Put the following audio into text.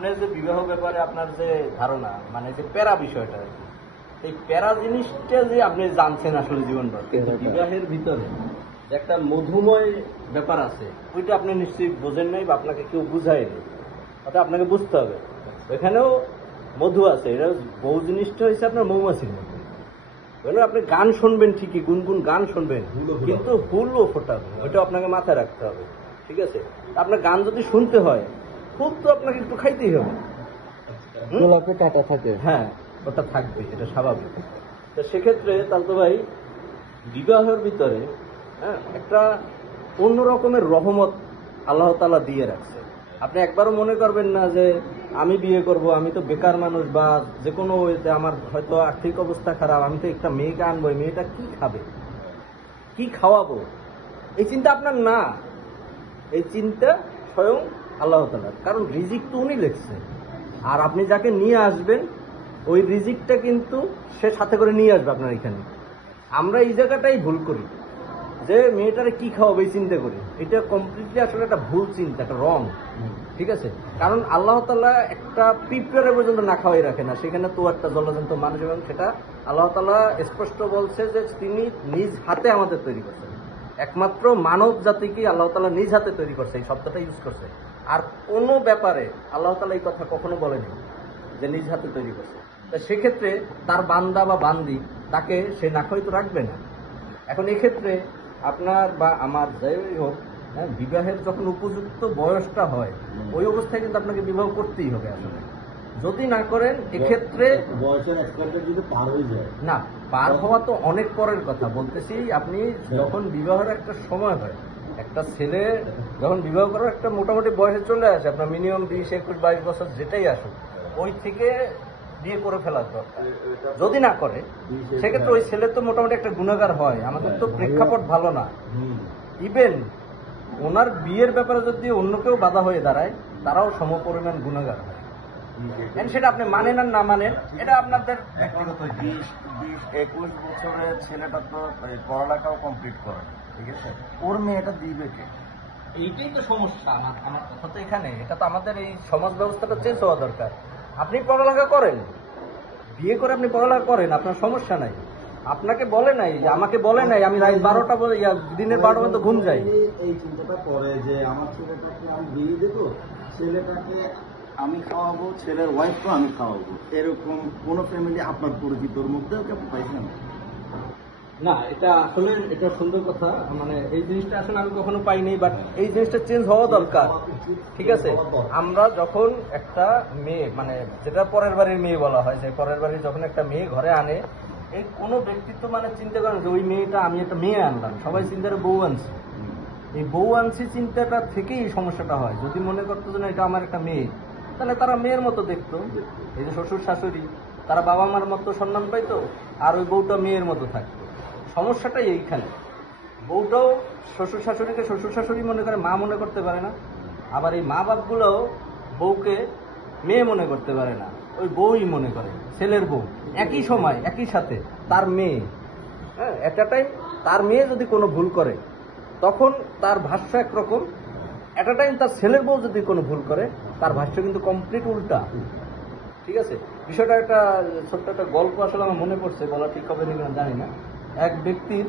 আপনার যে বিবাহ ব্যাপারে আপনার যে ধারণা, মানে যে প্যারা বিষয়টা আর কি, এই প্যারা জিনিসটা যে আপনি জানছেন আসলে জীবনভর, কিন্তু বিবাহের ভিতরে যে একটা মধুময় ব্যাপার আছে ওইটা আপনি নিশ্চয়ই বোঝেন নাই বা আপনাকে কেউ বুঝায়নি, অর্থাৎ আপনাকে বুঝতে হবে এখানেও মধু আছে। এটা বউ জিনিসটা হয়েছে আপনার মৌমাছির মতো। আপনি গান শুনবেন ঠিকই, গুনগুন গান শুনবেন, কিন্তু ফুলও ফোটাবে, ওইটা আপনাকে মাথায় রাখতে হবে। ঠিক আছে, আপনার গান যদি শুনতে হয়, ফুল তো আপনাকে একটু খাইতেই হবে। গোলাপে কাঁটা থাকে, হ্যাঁ, ওটা থাকবে, এটা স্বাভাবিক। তো সেক্ষেত্রে তালতো ভাই, বিবাহের ভিতরে একটা অন্য রকমের রহমত আল্লাহ তাআলা দিয়ে রাখছে। আপনি একবারও মনে করবেন না যে আমি বিয়ে করব, আমি তো বেকার মানুষ, বা যে কোনো আমার হয়তো আর্থিক অবস্থা খারাপ, আমি তো একটা মেয়েকে আনবো, মেয়েটা কি খাবে, কি খাওয়াবো, এই চিন্তা আপনার না। এই চিন্তা স্বয়ং আল্লাহ তাআলার, কারণ রিজিক তো উনি লিখছে। আর আপনি যাকে নিয়ে আসবেন, ওই রিজিকটা কিন্তু সে সাথে করে নিয়ে আসবে আপনার এখানে। আমরা এই জায়গাটাই ভুল করি, যে মেয়েটারে কি খাওয়াবে এই চিন্তা করি। এটা কমপ্লিটলি আসলে একটা ভুল চিন্তা, একটা রং। ঠিক আছে, কারণ আল্লাহ তাআলা একটা পিঁপড়ে পর্যন্ত না খাওয়াই রাখে না, সেখানে তো একটা জলজন্ত মানুষ, এবং সেটা আল্লাহ তাআলা স্পষ্ট বলছে যে তিনি নিজ হাতে আমাদের তৈরি করছেন। একমাত্র মানব জাতিকে আল্লাহ তাআলা নিজ হাতে তৈরি করছে, এই শব্দটা ইউজ করছে। আর কোনো ব্যাপারে আল্লাহ তাআলা এই কথা কখনো বলেনি যে নিজ হাতে তৈরি করছে। তা সেক্ষেত্রে তার বান্দা বা বান্দি, তাকে সে না খাওয়াই তো রাখবে না। এখন এক্ষেত্রে আপনার বা আমার যাই হোক, বিবাহের যখন উপযুক্ত বয়সটা হয়, ওই অবস্থায় কিন্তু আপনাকে বিবাহ করতেই হবে আসলে। যদি না করেন এক্ষেত্রে বয়সের এক্সপায়ার যদি পার হয়ে যায়, না, পার হওয়া তো অনেক পরের কথা বলতেছি। আপনি যখন বিবাহের একটা সময় হয়, একটা ছেলে যখন বিবাহ করার একটা মোটামুটি বয়সে চলে আসে, আপনার মিনিমাম 20, 21, 22 বছর যেটাই আসুক, ওই থেকে বিয়ে করে ফেলার দরকার। যদি না করে সেক্ষেত্রে ওই ছেলে তো মোটামুটি একটা গুণাগার হয়। আমাদের তো প্রেক্ষাপট ভালো না। ইভেন ওনার বিয়ের ব্যাপারে যদি অন্য কেউ বাধা হয়ে দাঁড়ায়, তারাও সমপরিমাণ গুণাগার হয়। সেটা আপনি মানেন আর না মানেন, এটা আপনাদের ব্যক্তিগত। 20-21 বছরের ছেলেটা তো পড়ালেখাও কমপ্লিট করে, ঠিক আছে, ওর মেয়েটা দিবে কে? এইটাই তো সমস্যা। আমার কথা তো এখানে, এটা তো আমাদের এই সমাজ ব্যবস্থাটা চেঞ্জ হওয়া দরকার। আপনি পড়ালেখা করেন, বিয়ে করে আপনি পড়ালেখা করেন, আপনার সমস্যা নাই। আপনাকে বলে নাই, আমাকে বলে নাই আমি রাত 12টা দিনের 12টা পর্যন্ত ঘুম যাই। এই চিন্তাটা করে যে আমার ছেলেটাকে আমি বিয়ে দেবো, ছেলেটাকে আমি খাওয়াবো, ছেলের ওয়াইফকেও আমি খাওয়াবো, এরকম কোন ফ্যামিলি আপনার পরিচিতর মধ্যেও কেউ পাইছেন? না, এটা আসলে এটা সুন্দর কথা, মানে এই জিনিসটা আসলে আমি কখনো পাইনি, বাট এই জিনিসটা চেঞ্জ হওয়া দরকার। ঠিক আছে, আমরা যখন একটা মেয়ে, মানে যেটা পরের বাড়ির মেয়ে বলা হয়, যে পরের বাড়ির যখন একটা মেয়ে ঘরে আনে, এই কোনো ব্যক্তিত্ব মানে চিন্তা করেন যে ওই মেয়েটা, আমি একটা মেয়ে আনলাম, সবাই চিন্তা করে বউ আনছি। এই বউ আনছি চিন্তাটা থেকেই সমস্যাটা হয়। যদি মনে করতো যে না, এটা আমার একটা মেয়ে, তাহলে তারা মেয়ের মতো দেখতো। এই যে শ্বশুর শাশুড়ি, তারা বাবা মার মতো সম্মান পাইতো, আর ওই বউটা মেয়ের মতো থাকতো। সমস্যাটাই এইখানে। বউটাও শ্বশুর শাশুড়িকে শ্বশুর শাশুড়ি মনে করে, মা মনে করতে পারে না। আবার এই মা বাপগুলোও বউকে মেয়ে মনে করতে পারে না, ওই বউই মনে করে, ছেলের বউ। একই সময় একই সাথে তার মেয়ে, হ্যাঁ, একটা টাইম তার মেয়ে যদি কোনো ভুল করে, তখন তার ভাষ্য একরকম। একটা টাইম তার ছেলের বউ যদি কোনো ভুল করে, তার ভাষ্য কিন্তু কমপ্লিট উল্টা। ঠিক আছে, বিষয়টা একটা ছোট্ট একটা গল্প আসলে আমার মনে পড়ছে, বলা ঠিক হবে না জানি না। এক ব্যক্তির